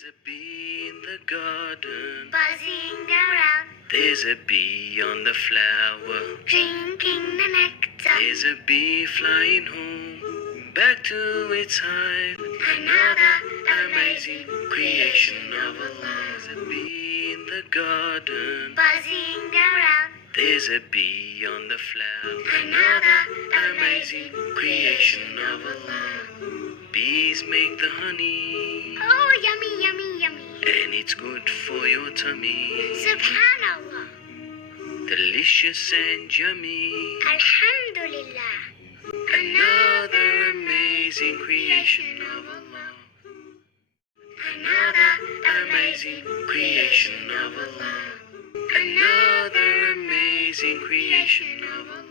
There's a bee in the garden, buzzing around. there's a bee on the flower, Drinking the nectar. there's a bee flying home, back to its hive. Another Amazing creation of Allah. There's a bee in the garden, buzzing around. there's a bee on the flower. Another Amazing creation of Allah. Bees make the honey, Oh, yummy, yummy, yummy. and it's good for your tummy. Subhanallah. Delicious and yummy. Alhamdulillah. Another amazing creation of Allah. Another Amazing creation of Allah. Another amazing creation of Allah.